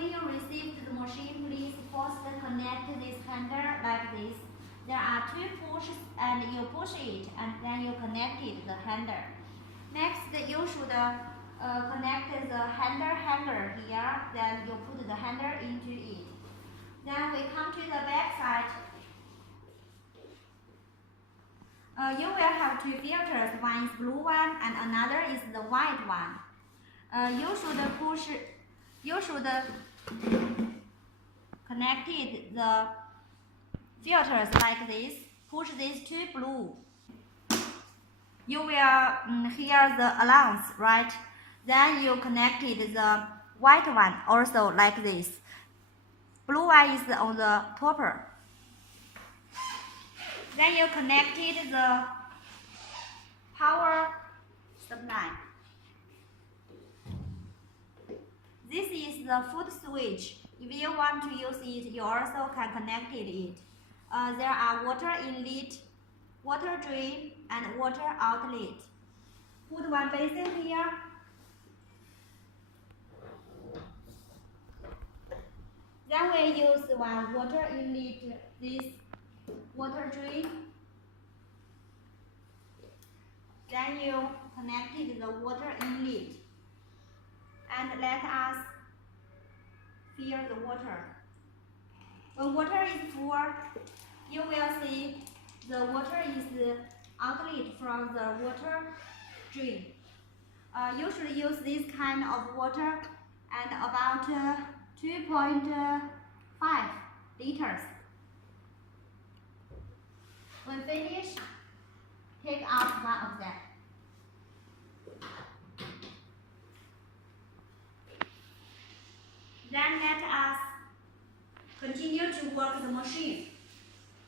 When you receive the machine, please first connect this handle like this. There are two pushes and you push it and then you connect it the handle. Next, you should connect the handle hanger here, then you put the handle into it. Then we come to the back side. You will have two filters, one is blue one and another is the white one. You should connect it, the filters like this, push this to blue. You will hear the alarms, right? Then you connected the white one also like this. Blue one is on the top. Then you connected the power supply. This is the foot switch. If you want to use it, you also can connect it. There are water inlet, water drain, and water outlet. Put one basin here. Then we use one water inlet, this water drain. Then you connected the water inlet. And let us fill the water. When water is full, you will see the water is outlet from the water drain. You should use this kind of water and about 2.5 liters. When finished, take out one of them. Then let us continue to work the machine.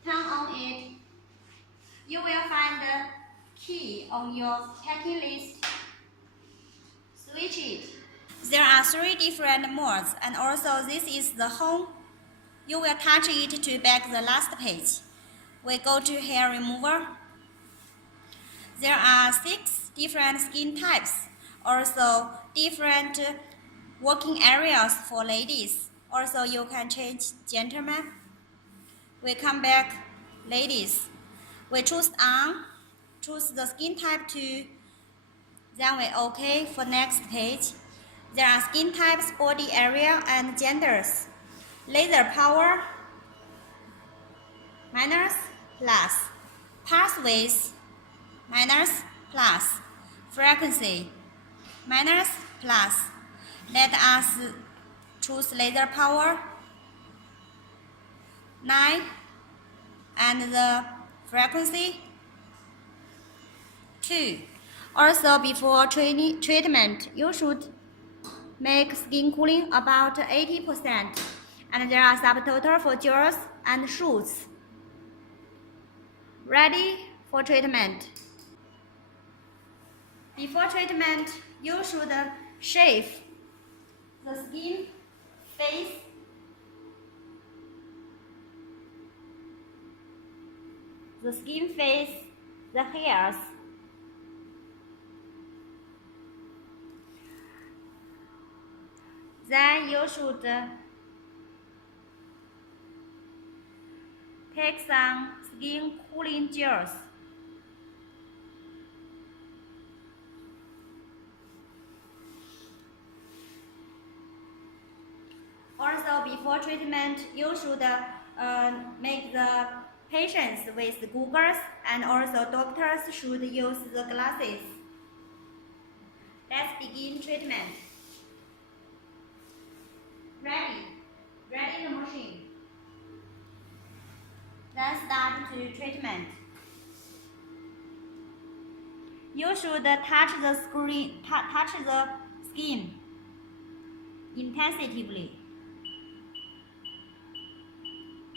Turn on it. You will find the key on your packing list. Switch it. There are 3 different modes, and also this is the home. You will touch it to back the last page. We go to hair remover. There are 6 different skin types, also different working areas for ladies. Also, you can change gentlemen. We come back, ladies. We choose on, choose the skin type 2. Then we OK for next page. There are skin types, body area, and genders. Laser power, minus, plus. Pathways, minus, plus. Frequency, minus, plus. Let us choose laser power 9 and the frequency 2. Also, before treatment, you should make skin cooling about 80%, and there are subtotal for gels and shoots. Ready for treatment. Before treatment, you should shave the skin, face, the hairs. Then you should take some skin cooling gels. Also, before treatment, you should make the patients with goggles, and also doctors should use the glasses. Let's begin treatment. Ready the machine. Then start to treatment. You should touch the skin intensively.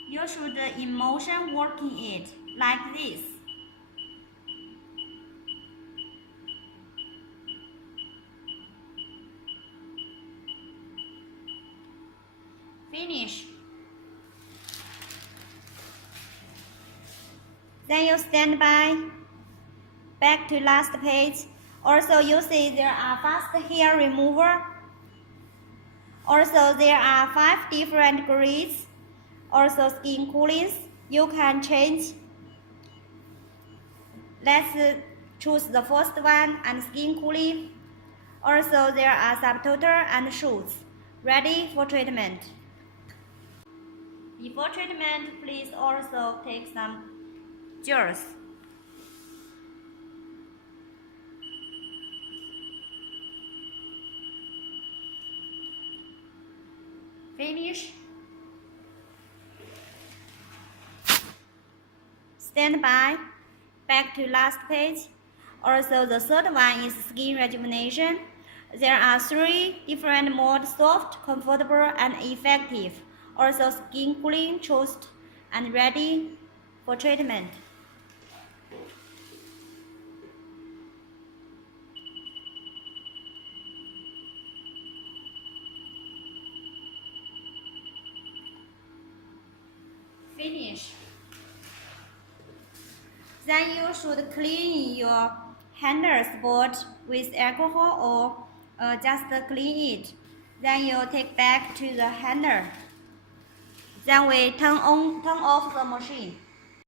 You should in motion working it like this. Finish. Then you stand by. Back to last page. Also, you see there are fast hair remover. Also, there are 5 different grades. Also, skin coolings. You can change. Let's choose the first one and skin cooling. Also, there are subtotal and shoots. Ready for treatment. Before treatment, please also take some gels. Finish. Stand by. Back to last page. Also, the third one is skin rejuvenation. There are 3 different modes: soft, comfortable, and effective. Also, skin cooling, chosen, and ready for treatment. Finish. Then you should clean your handle spot with alcohol or just clean it. Then you take back to the handle. Then we turn off the machine.